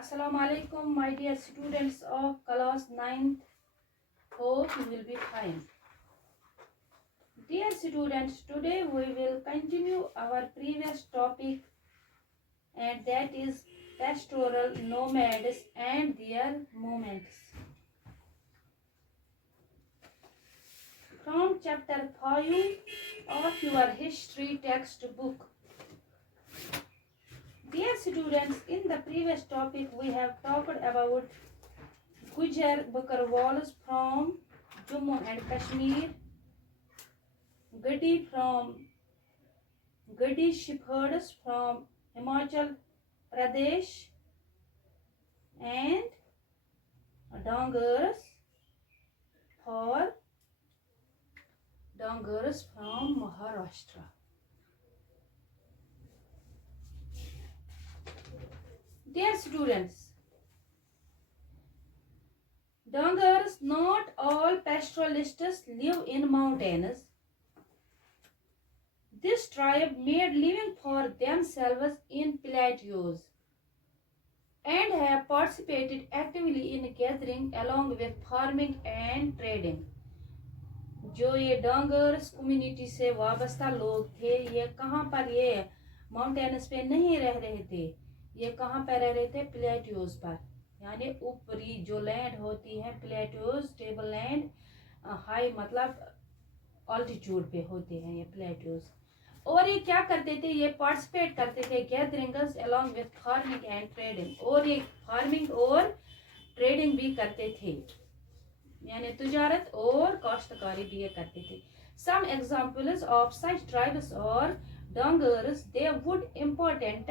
Assalamu alaikum, my dear students of class 9th. Hope you will be fine. Dear students, today we will continue our previous topic, and that is pastoral nomads and their movements. From chapter 5 of your history textbook. Dear students, in the previous topic we have talked about Gujar Bakarwals from Jammu and Kashmir, Gadi shepherds from Himachal Pradesh, and Dangars from Maharashtra. Dear students, Dangars, not all pastoralists live in mountains. This tribe made living for themselves in plateaus and have participated actively in gathering along with farming and trading. जो ये डांगर्स community से वाबस्ता लोग थे, ये कहाँ पर, ये माउंटेन्स पे नहीं रह रहे थे, ये कहाँ पर रह रहे थे? प्लेट्यूज पर, यानी ऊपरी जो लैंड होती है प्लेट्यूज, टेबल लैंड, हाई मतलब ऑल्टीट्यूड पे होते हैं ये प्लेट्यूज। और ये क्या करते थे? ये पार्टिसिपेट करते थे gatherings along with farming and trading, और ये फार्मिंग और ट्रेडिंग भी करते थे, यानी तिजारत और काश्तकारी भी ये करते थे। Some examples of such tribes और Dhangars, they would important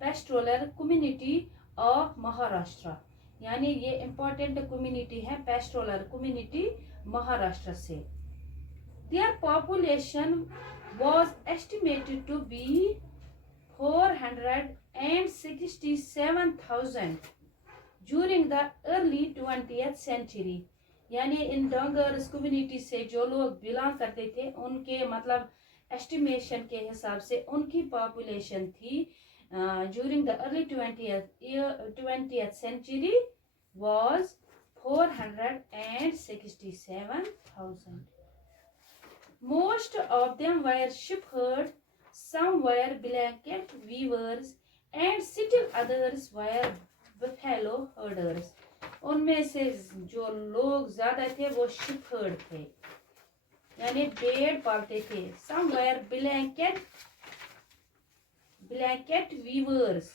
pastoral community of Maharashtra, यानी ये इम्पोर्टेंट कम्युनिटी है पेस्टोरल कम्युनिटी महाराष्ट्र से। Their population was estimated to be 467,000 during the early 20th century, यानी इन डंगर्स कम्युनिटी से जो लोग बिलोंग करते थे उनके मतलब एस्टिमेशन के हिसाब से उनकी पॉपुलेशन थी during the early 20th century was 467,000. Most of them were shepherds, some were blanket weavers, and still others were buffalo herders. उनमें से जो लोग ज्यादा थे वो शेफर्ड थे, यानी भेड़ पालते थे। Some were blanket weavers,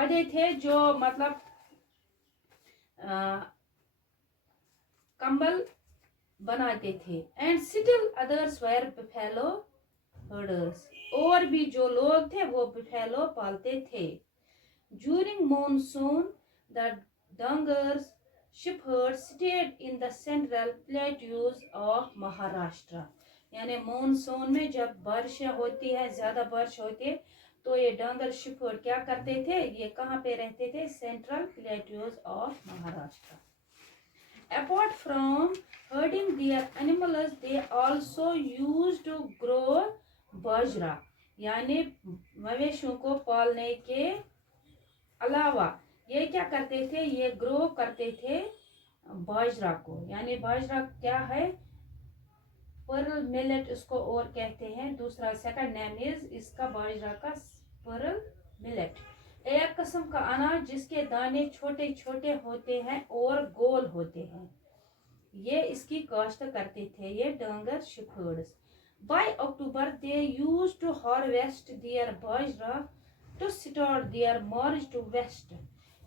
आधे थे जो मतलब कंबल बनाते थे। And still others were buffalo herders, और भी जो लोग थे वो बुफेलो पालते थे। During monsoon the Dhangars shepherds stayed in the central plateaus of Maharashtra, यानी मॉनसून में जब बारिशें होती है, ज्यादा बारिश होती है, तो ये डंगर शेफर्ड क्या करते थे? ये कहाँ पे रहते थे? Central plateaus of Maharashtra. Apart from herding their animals, they also used to grow bajra, यानी मवेशियों को पालने के अलावा ये क्या करते थे? ये ग्रो करते थे बाजरा को, यानी बाजरा क्या है? पर्ल मिलेट इसको और कहते हैं। दूसरा सेकंड नेम इज इसका बाजरा का पर्ल मिलेट, एक किस्म का अनाज जिसके दाने छोटे छोटे होते हैं और गोल होते हैं। ये इसकी काश्त करते थे ये Dhangar shepherds. By October they used to harvest their bajra to start their march to west,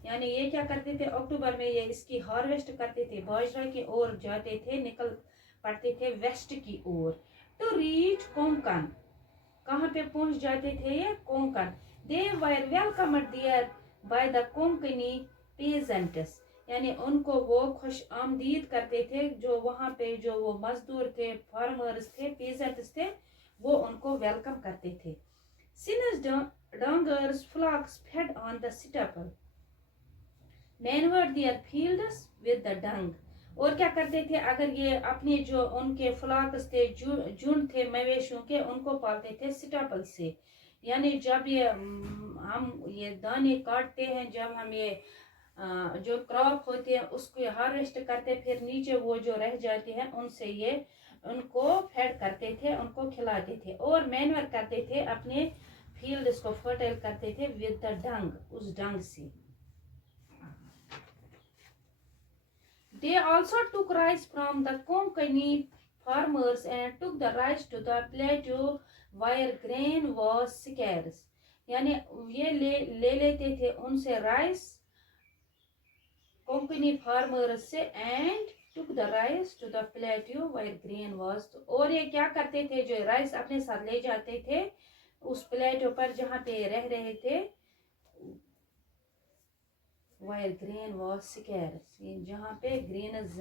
यानी ये क्या करते थे? अक्टूबर में ये इसकी हार्वेस्ट करते थे बाजरा की ओर जाते थे, निकल पड़ते थे वेस्ट की ओर। टू रीच कोंकण, कहाँ पे पहुंच जाते थे? ये Konkan. They were welcomed there by the Konkani peasants, यानी उनको वो खुश आमदीद करते थे, जो वहाँ पे जो वो मजदूर थे, फार्मर्स थे, peasants थे, वो उनको वेलकम करते थे। Since dungers flocks fed on the stubble, maneuvered their fields with the dung, और क्या करते थे? अगर ये अपने जो उनके फ्लॉक्स थे, झुंड थे मवेशियों के, उनको पालते थे स्टबल से, यानी जब ये हम ये दाने काटते हैं, जब हम ये जो क्रॉप होते हैं उसको हार्वेस्ट करते, फिर नीचे वो जो रह जाते हैं उनसे ये उनको फेड करते थे, उनको खिलाते थे और मैन्योर करते थे, अपने फील्ड्स को फर्टाइल करते थे विद द डंग, उस डंग से। They also took rice from the Konkani farmers and took the rice to the plateau where grain was scarce. यानी ये ले लेते थे उनसे राइस कोंकणी फार्मर्स से and took the rice to the plateau where grain was। और ये क्या करते थे, जो राइस अपने साथ ले जाते थे उस प्लेटो पर जहाँ पे रह रहे थे, वायर ग्रेन वॉज स्कैर्स, जहाँ पे ग्रेनस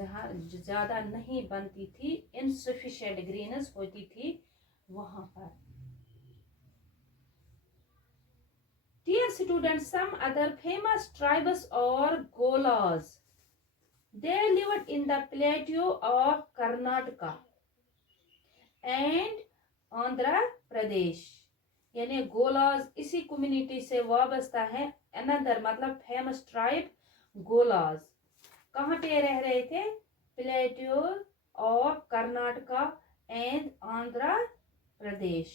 ज्यादा नहीं बनती थी, इनसफिशिएंट ग्रेनस होती थी वहां पर। Dear students, some other famous tribes or Golas, they lived in the plateau of Karnataka and Andhra Pradesh। यानी गोलाज इसी कम्युनिटी से वाबस्ता है। अनदर मतलब फेमस ट्राइब गोलाज कहाँ पे रह रहे थे, plateau of Karnataka and Andhra Pradesh.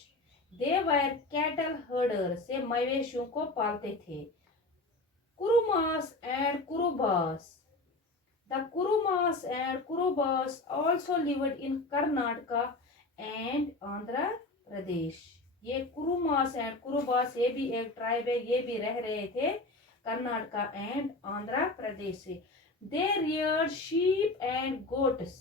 They were cattle herders, ये मवेशियों को पालते थे। Kurumas and Kurubas, the Kurumas and Kurubas also lived in Karnataka and Andhra Pradesh. ये कुरुमास एंड कुरुबास ये भी एक ट्राइब है, ये भी रह रहे थे कर्नाटका एंड आंध्र प्रदेश से। दे रियर्ड शीप एंड गोट्स,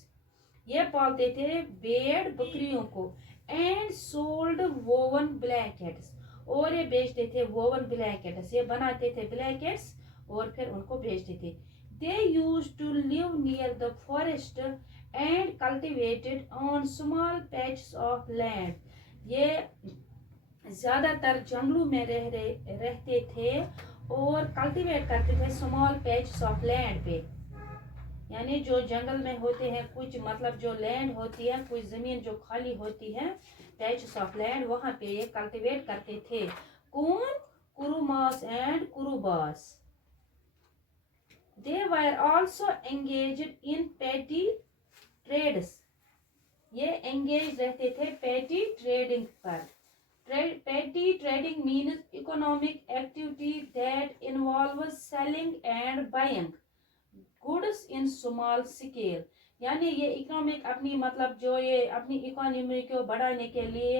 ये पालते थे भेड़ बकरियों को। एंड सोल्ड वोवन ब्लैंकेट्स, और ये बेचते थे वोवन ब्लैंकेट्स, ये बनाते थे ब्लैंकेट्स और फिर उनको बेचते थे। They used to live near the forest and cultivated on small patches of land, ये ज्यादातर जंगलों में रहते थे और कल्टीवेट करते थे स्मॉल पैचेस ऑफ लैंड पे। यानी जो जंगल में होते हैं कुछ, मतलब जो लैंड होती है, कुछ जमीन जो खाली होती है, पैचेस ऑफ लैंड, वहां पे ये कल्टीवेट करते थे। कौन, Kurumas and Kurubas. They were also engaged in petty trades, ये एंगेज रहते थे पेटी ट्रेडिंग पर। Petty trading means economic activity that involves selling and buying goods in small scale। यानी ये इकोनॉमिक अपनी मतलब जो ये अपनी इकोनॉमी को बढ़ाने के लिए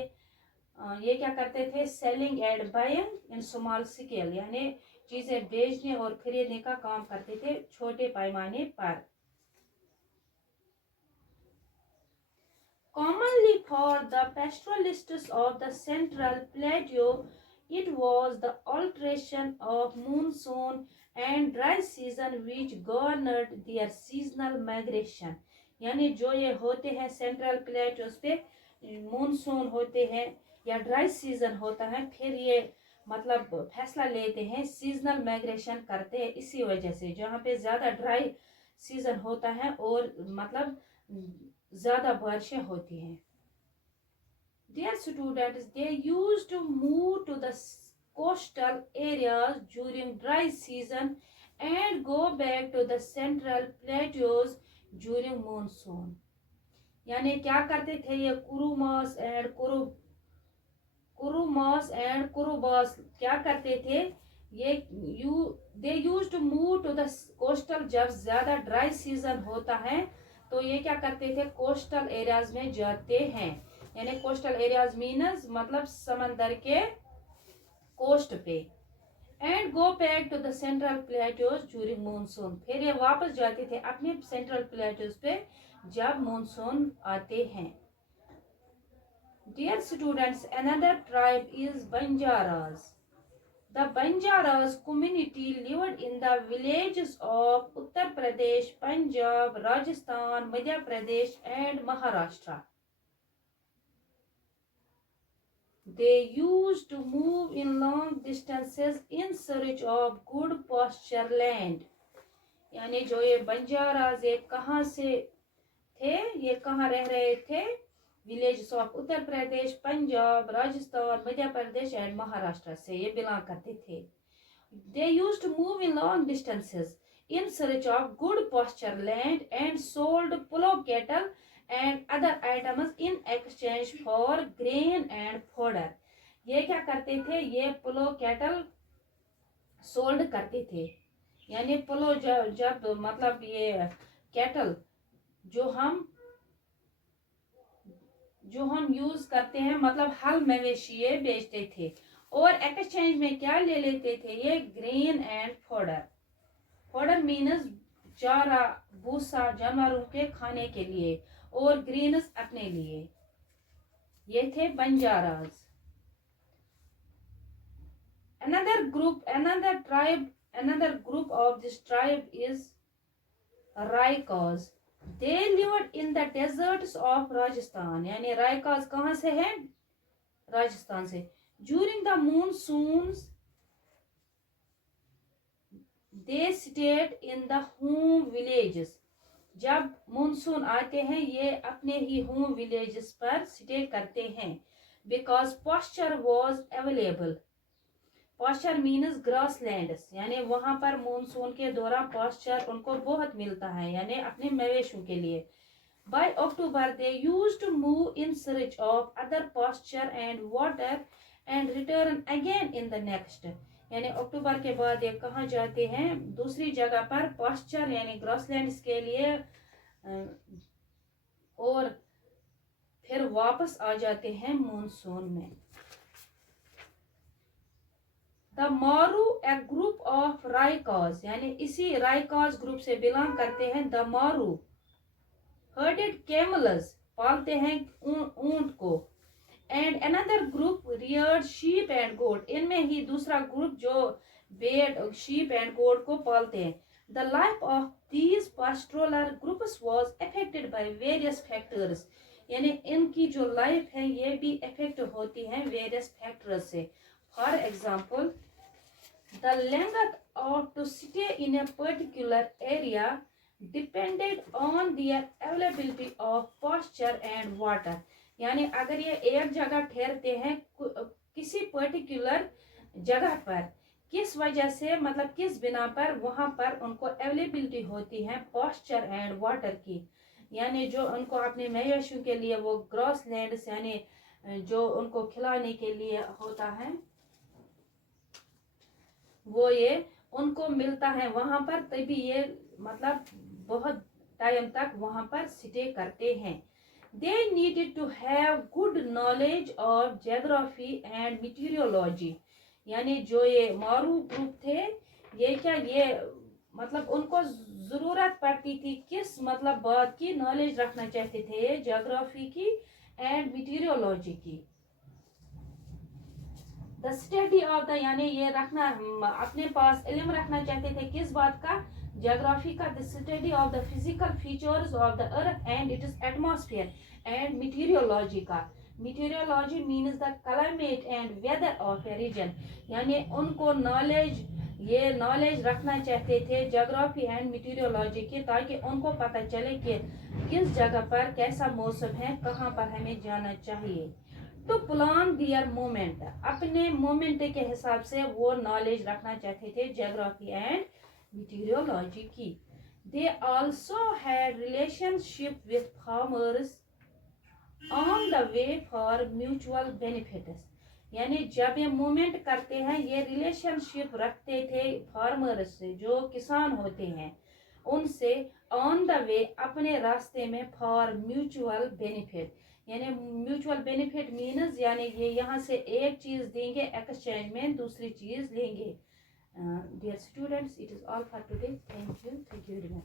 ये क्या करते थे, selling and buying in small scale, यानी चीजें बेचने और खरीदने का काम करते थे छोटे पैमाने पर। Commonly for the pastoralists of the central plateau, it was the alteration of monsoon and dry season which garnered their seasonal migration। यानी जो ये होते हैं सेंट्रल प्लेटोस पे, मानसून होते हैं या ड्राई सीजन होता है, फिर ये मतलब फैसला लेते हैं सीजनल माइग्रेशन करते हैं। इसी वजह से जहाँ पे ज्यादा ड्राई सीजन होता है और मतलब ज्यादा बारिशें होती हैं। Dear students, they used to move to the coastal areas during dry season and go back to the central plateaus during monsoon। यानी क्या करते थे ये कुरुमास एंड कुरुबास क्या करते थे, ये they used to move to the coastal, जब ज्यादा ड्राई सीजन होता है तो ये क्या करते थे, कोस्टल एरियाज में जाते हैं। यानी कोस्टल एरियाज मीन्स मतलब समंदर के कोस्ट पे। And go back to the central plateaus during monsoon, फिर ये वापस जाते थे अपने सेंट्रल प्लेटोज पे जब मानसून आते हैं। Dear students, another tribe is Banjaras. The Banjaras community lived in the villages of Uttar Pradesh, Punjab, Rajasthan, Madhya Pradesh and Maharashtra. They used to move in long distances in search of good pasture land। यानी जो ये बंजाराज ये कहाँ से थे, ये कहाँ रह रहे थे, villages of Uttar Pradesh, Punjab, Rajasthan, Madhya Pradesh and Maharashtra से ये बिलोंग करते थे। They used to move in long distances in search of good pasture land and sold plough cattle and other items in exchange for grain and fodder। ये क्या करते थे, ये plough cattle सोल्ड करते थे, यानी plough जब मतलब ये cattle जो हम यूज करते हैं, मतलब हल मवेशी ये बेचते थे, और एक्सचेंज में क्या ले लेते थे, ये grain and fodder. Fodder means चारा, भूसा जानवरों के खाने के लिए, और ग्रेन्स अपने लिए। ये थे बंजाराज। another group of this tribe is Raikas। They lived in the deserts of Rajasthan। यानी रायकाज कहाँ से है, राजस्थान से। During the monsoons they stayed in the home villages। जब मानसून आते हैं ये अपने ही होम विलेजेस पर स्टे करते हैं। Because pasture was available। Pasture means grass lands, यानी वहां पर मानसून के दौरान पास्चर उनको बहुत मिलता है, यानी अपने मवेशियों के लिए। By October they used to move in search of other pasture and water and return again in the next. यानी अक्टूबर के बाद ये कहाँ जाते हैं, दूसरी जगह पर पास्चर यानी ग्रासलैंड्स के लिए, और फिर वापस आ जाते हैं मानसून में। द मारू ए ग्रुप ऑफ रायकाज, यानी इसी रायकाज ग्रुप से बिलोंग करते हैं द मारू। हर्डेड कैमल्स, पालते हैं ऊंट को। And another group reared sheep and goat, इनमें ही दूसरा ग्रुप जो भेड़, शीप एंड गोट को पालते हैं। The life of these pastoral groups was affected by various factors, यानी इनकी जो लाइफ है ये भी अफेक्ट होती है वेरियस फैक्टर्स से। For example, the length of to stay in a particular area depended on their availability of pasture and water। यानी अगर ये एक जगह ठहरते हैं किसी पर्टिकुलर जगह पर, किस वजह से, मतलब किस बिना पर वहां पर उनको अवेलेबिलिटी होती है पास्चर एंड वाटर की, यानी जो उनको अपने मवेशियों के लिए वो ग्रास लैंड्स यानी जो उनको खिलाने के लिए होता है वो ये उनको मिलता है वहां पर, तभी ये मतलब बहुत टाइम तक वहां पर स्टे करते हैं। They needed to have good knowledge of geography and meteorology, यानी जो ये मारू ग्रुप थे ये क्या, ये मतलब उनको जरूरत पड़ती थी किस मतलब बात की नॉलेज रखना चाहते थे, ज्योग्राफी की एंड मीटेरोलॉजी की। द स्टडी ऑफ द, यानी ये रखना अपने पास इल्म रखना चाहते थे किस बात का, ज्योग्राफी का। The study of the physical features of the earth and its atmosphere and meteorology का। Meteorology means the climate and weather of a region, यानी उनको ये नॉलेज रखना चाहते थे ज्योग्राफी एंड मीटेरोलॉजी की, ताकि उनको पता चले कि किस जगह पर कैसा मौसम है, कहाँ पर हमें जाना चाहिए। टू प्लान दियर मूवमेंट, अपने मूवमेंट के हिसाब से वो नॉलेज रखना चाहते थे ज्योग्राफी एंड मीटेरोलॉजी की। They also had relationship with farmers on the way for mutual benefits, यानी जब ये मूवमेंट करते हैं ये रिलेशनशिप रखते थे फार्मर्स से, जो किसान होते हैं उनसे, ऑन द वे अपने रास्ते में, फॉर म्यूचुअल बेनिफिट, यानी म्यूचुअल बेनिफिट मीन्स यानी ये यहाँ से एक चीज देंगे एक्सचेंज में दूसरी चीज लेंगे। Dear students, it is all for today. Thank you very much.